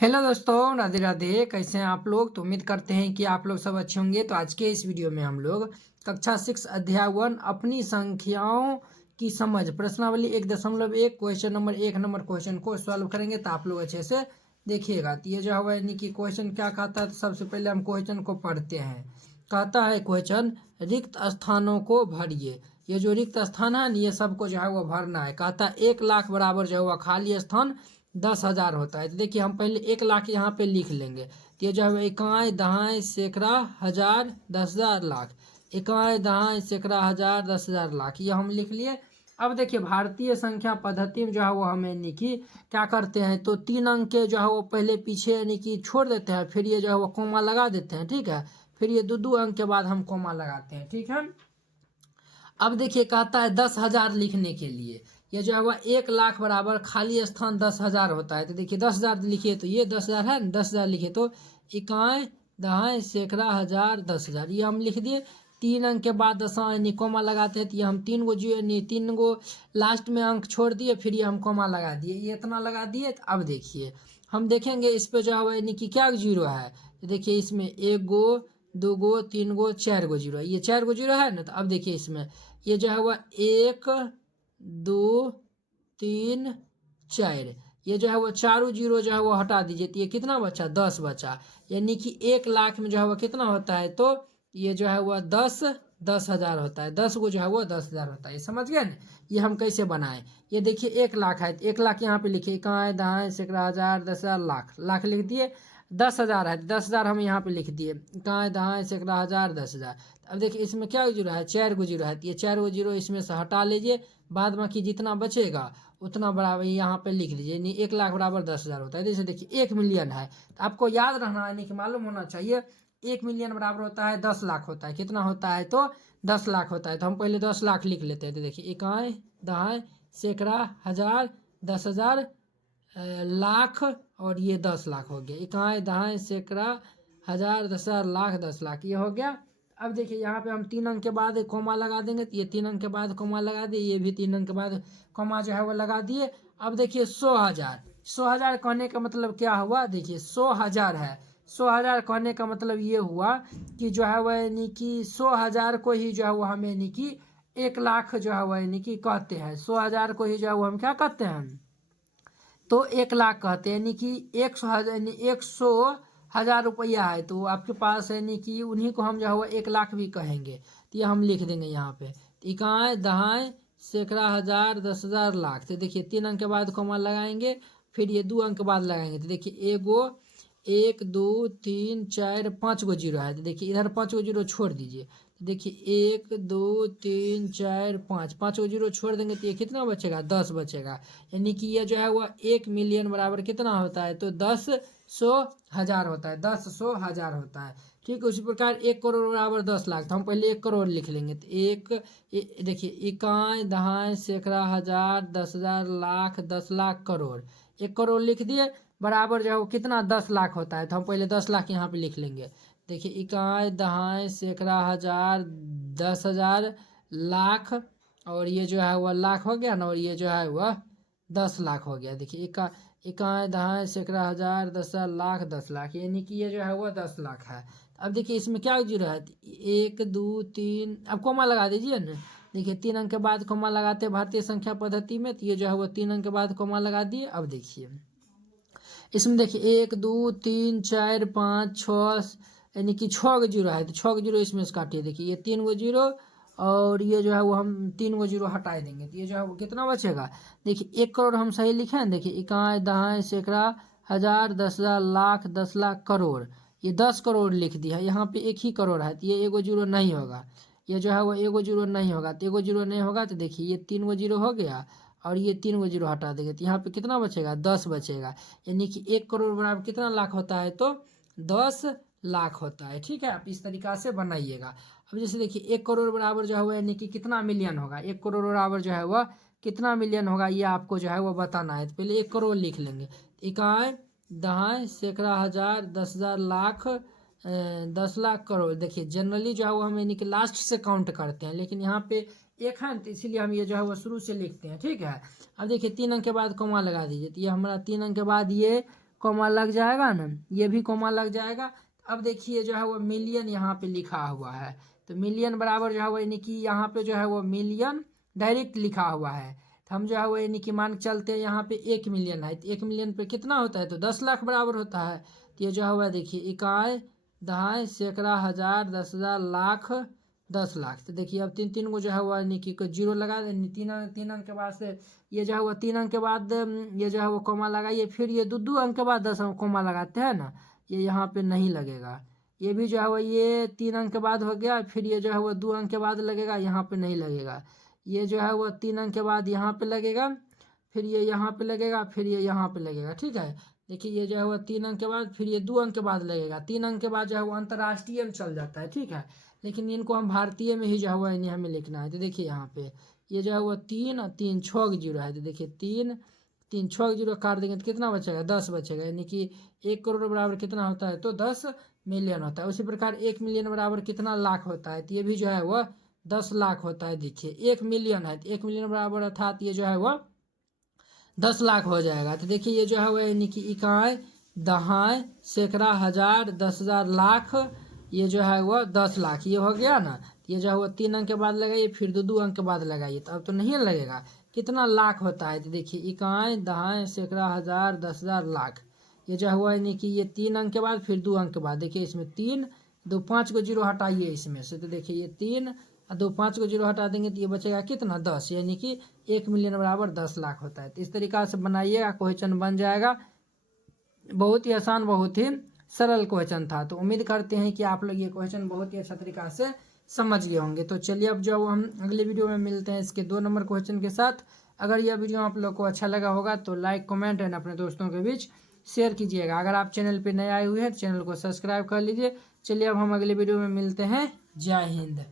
Hello दोस्तों, राधे राधे। कैसे हैं आप लोग? तो उम्मीद करते हैं कि आप लोग सब अच्छे होंगे। तो आज के इस वीडियो में हम लोग कक्षा 6 अध्याय 1 अपनी संख्याओं की समझ प्रश्नावली 1.1 क्वेश्चन नंबर 1 क्वेश्चन को सॉल्व करेंगे। तो आप लोग अच्छे से देखिएगा। तो ये जो है यानी कि क्वेश्चन क्या कहता है, तो सबसे पहले हम क्वेश्चन को पढ़ते हैं। कहता है क्वेश्चन, रिक्त स्थानों को भरिए। ये जो रिक्त स्थान है ये सबको जो है वो भरना है। कहता है 1 लाख बराबर जो है वो खाली स्थान 10,000 होता है। तो देखिए हम पहले 1 लाख यहाँ पे लिख लेंगे। तो ये जो है इकाई दहाई सैकड़ा हजार 10,000 लाख। इकाई दहाई सैकड़ा हजार 10,000 लाख ये हम लिख लिए। अब देखिए भारतीय संख्या पद्धति में जो है वो हमें यानी कि क्या करते हैं, तो 3 अंक के जो है वो पहले पीछे यानी कि छोड़ देते हैं, फिर ये जो है वो कोमा लगा देते हैं। ठीक है, फिर ये दो अंक के बाद हम कोमा लगाते हैं। ठीक है, अब देखिए कहता है 10,000 लिखने के लिए ये जो है वह 1 लाख बराबर खाली स्थान 10,000 होता है। तो देखिए 10,000 लिखिए तो ये 10,000 है, 10,000 लिखिए तो इकाई दहाई सैकड़ा हजार 10,000 ये हम लिख दिए। 3 अंक के बाद दशा यानी कोमा लगाते हैं, तो ये हम 3 गो जो यानी 3 गो लास्ट में अंक छोड़ दिए, फिर ये हम कोमा लगा दिए, ये इतना लगा दिए। तो अब देखिए हम देखेंगे इस पे जो है यानी कि क्या जीरो है। तो देखिए इसमें 1 गो 2 गो 3 गो 4 गो जीरो है, ये 4 गो जीरो है ना। तो अब देखिए इसमें ये जो है वह 1 2 3 4 ये जो है वो चारों जीरो जो है वो हटा दीजिए। तो ये कितना बचा? 10 बचा। यानी कि 1 लाख में जो है वो कितना होता है, तो ये जो है वह 10,000 होता है। 10 गो जो है वो 10,000 होता है। ये समझ गए ना? ये हम कैसे बनाएं? ये देखिए 1 लाख है, 1 लाख यहाँ पे लिखिए इकाई दहाई सैकड़ा हजार 10,000 लाख, लाख लिख दिए। 10,000 है, 10,000 हम यहाँ पे लिख दिए इकाई दहाई सैकड़ा हजार 10,000। अब देखिए इसमें क्या जीरो है? 4 गो जीरो है। तो ये 4 गो जीरो इसमें से हटा लीजिए, बाद बाकी जितना बचेगा उतना बराबर यहाँ पे लिख लीजिए। यानी 1 लाख बराबर 10,000 होता है। जैसे देखिए 1 मिलियन है, तो आपको याद रहना यानी कि मालूम होना चाहिए 1 मिलियन बराबर होता है 10 लाख होता है। कितना होता है? तो 10 लाख होता है। तो हम पहले 10 लाख लिख लेते हैं। तो देखिए इकाई दहाई सैकड़ा हजार 10,000 लाख, और ये 10 लाख हो गया। इकाई दहाई सैकड़ा हजार 10,000 लाख 10 लाख ये हो गया। अब देखिए यहाँ पे हम 3 अंक के बाद कोमा लगा देंगे, तो ये 3 अंक के बाद कोमा लगा दिए, ये भी 3 अंक के बाद कोमा जो है वो लगा दिए। अब देखिए 100,000, 100,000 कहने का मतलब क्या हुआ? देखिए 100,000 है, 100,000 कहने का मतलब ये हुआ कि जो है वह यानी कि 100,000 को ही जो है वो हमें यानी कि 1 लाख जो है वह यानी कि कहते हैं। 100,000 को ही जो है वो हम क्या कहते हैं, तो 1 लाख कहते हैं। यानी कि 100,000 यानी 100,000 रुपया है, तो आपके पास यानी कि उन्हीं को हम जो है वो 1 लाख भी कहेंगे। तो ये हम लिख देंगे यहाँ पे। तो इकाई दहाई सैकड़ा हजार 10,000 लाख। तो देखिए 3 अंक के बाद कोमा लगाएंगे, फिर ये 2 अंक के बाद लगाएंगे। तो देखिए 1 2 3 4 5 गो जीरो है। तो देखिए इधर 5 गो जीरो छोड़ दीजिए। तो देखिए 1 2 3 4 5, 5 गो जीरो छोड़ देंगे तो ये कितना बचेगा? 10 बचेगा। यानी कि ये जो है वह 1 मिलियन बराबर कितना होता है, तो 10,100,000 होता है। 10,100,000 होता है। ठीक है, उसी प्रकार 1 करोड़ बराबर 10 लाख। तो हम पहले 1 करोड़ लिख लेंगे। तो देखिए इकाई दहाई सैकड़ा हजार 10,000 लाख 10 लाख करोड़, 1 करोड़ लिख दिए। बराबर जो है वो कितना? 10 लाख होता है। तो हम पहले 10 लाख यहाँ पे लिख लेंगे। देखिए इकाई दहाई सैकड़ा हजार 10,000 लाख, और ये जो है वह लाख हो गया ना, और ये जो है वह 10 लाख हो गया। देखिए इकाई दहाई सैकड़ा हजार 10,000 लाख 10 लाख, यानी कि ये जो है वह 10 लाख है। अब देखिए इसमें क्या जीरो है? 1 2 3, अब कोमा लगा दीजिए ना। देखिए 3 अंक के बाद कोमा लगाते हैं भारतीय संख्या पद्धति में, तो ये जो है वो 3 अंक के बाद कोमा लगा दिए। अब देखिए इसमें देखिए 1 2 3 4 5 6 यानी कि 6 गो जीरो है। तो 6 गो जीरो इसमें से काटिए। देखिए ये 3 गो जीरो, और ये जो है वो हम 3 गो जीरो हटा देंगे, तो ये जो है वो कितना बचेगा? देखिए 1 करोड़ हम सही लिखे हैं। देखिए इकाई दहाई सैकड़ा हजार 10,000 लाख 10 लाख करोड़, ये 10 करोड़ लिख दिया। यहाँ पे 1 ही करोड़ है, तो ये 1 गो जीरो नहीं होगा। ये जो है वो 1 गो जीरो नहीं होगा। तो 1 गो जीरो नहीं होगा, तो देखिए ये 3 गो जीरो हो गया, और ये 3 गो जीरो हटा देंगे, तो यहाँ पे कितना बचेगा? 10 बचेगा। यानी कि 1 करोड़ बराबर कितना लाख होता है, तो 10 लाख होता है। ठीक है, आप इस तरीका से बनाइएगा। अब जैसे देखिए 1 करोड़ बराबर जो है वो यानी कि कितना मिलियन होगा? 1 करोड़ बराबर जो है वह कितना मिलियन होगा, ये आपको जो है वो बताना है। तो पहले 1 करोड़ लिख लेंगे। इकाई दहाई सैकड़ा हजार 10,000 लाख 10 लाख करोड़। देखिए जनरली जो है वो हम यानी कि लास्ट से काउंट करते हैं, लेकिन यहाँ पे एक है तो इसीलिए हम ये जो है वो शुरू से लिखते हैं। ठीक है, अब देखिए 3 अंक के बाद कोमा लगा दीजिए। तो ये हमारा 3 अंक के बाद ये कॉमा लग जाएगा ना, ये भी कॉमा लग जाएगा। अब देखिए जो है वो मिलियन यहाँ पे लिखा हुआ है, तो मिलियन बराबर जो है वो यानी कि यहाँ पे जो है वो मिलियन डायरेक्ट लिखा हुआ है, तो हम जो है वो यानी कि मान के चलते हैं यहाँ पे 1 मिलियन है, तो 1 मिलियन पे कितना होता है, तो 10 लाख बराबर होता है। तो ये जो है वो देखिए इकाई, दहाई, सैकड़ा, हजार, 10,000, लाख, 10 लाख। तो देखिए अब तीन तीन को जो है वो यानी कि जीरो लगा दें, तीन अंक के बाद से ये जो है वो 3 अंक के बाद ये जो है वो कॉमा लगाइए, फिर ये दो अंक के बाद 10 कॉमा लगाते हैं ना, ये यहाँ पे नहीं लगेगा। ये भी जो है वो ये 3 अंक के बाद हो गया, फिर ये जो है वो 2 अंक के बाद लगेगा, यहाँ पे नहीं लगेगा। ये जो है वो 3 अंक के बाद यहाँ पे लगेगा, फिर ये यहाँ पे लगेगा, फिर ये यहाँ पे लगेगा। ठीक है, देखिए ये जो है वो 3 अंक के बाद, फिर ये 2 अंक के बाद लगेगा। 3 अंक के बाद जो है वो अंतर्राष्ट्रीय में चल जाता है। ठीक है, लेकिन इनको हम भारतीय में ही जो है वो इन्हें हमें लिखना है। तो देखिए यहाँ पे ये जो है वो 3 और 3 6 जीरो है, तो देखिए 3 3 6 जीरो काट देंगे तो कितना बचेगा, 10 बचेगा, यानी कि 1 करोड़ बराबर कितना होता है, तो 10 मिलियन होता है। उसी प्रकार 1 मिलियन बराबर कितना लाख होता है, तो ये भी जो है वह 10 लाख होता है। देखिए 1 मिलियन है, तो 1 मिलियन बराबर अर्थात ये जो है वह 10 लाख हो जाएगा। तो देखिए ये जो है वह यानी कि इकाई, दहाई, सैकड़ा, हजार, 10,000, लाख, ये जो है वह 10 लाख, ये हो गया ना। ये जो है वो 3 अंक के बाद लगाइए, फिर दो अंक के बाद लगाइए, तो अब तो नहीं लगेगा। कितना लाख होता है, तो देखिए इकाई, दहाई, सैकड़ा, हजार, 10,000, लाख, ये जो हुआ यानी कि ये 3 अंक के बाद फिर 2 अंक के बाद, देखिए इसमें 3 2 5 को जीरो हटाइए इसमें से, तो देखिए ये 3 और 2 5 को जीरो हटा देंगे तो ये बचेगा कितना, 10, यानी कि 1 मिलियन बराबर 10 लाख होता है। तो इस तरीका से बनाइएगा, क्वेश्चन बन जाएगा। बहुत ही आसान, बहुत ही सरल क्वेश्चन था। तो उम्मीद करते हैं कि आप लोग ये क्वेश्चन बहुत ही अच्छा तरीका से समझ गए होंगे। तो चलिए अब जो हम अगले वीडियो में मिलते हैं इसके 2 नंबर क्वेश्चन के साथ। अगर यह वीडियो आप लोग को अच्छा लगा होगा तो लाइक, कमेंट एंड अपने दोस्तों के बीच शेयर कीजिएगा। अगर आप चैनल पर नए आए हुए हैं तो चैनल को सब्सक्राइब कर लीजिए। चलिए अब हम अगले वीडियो में मिलते हैं। जय हिंद।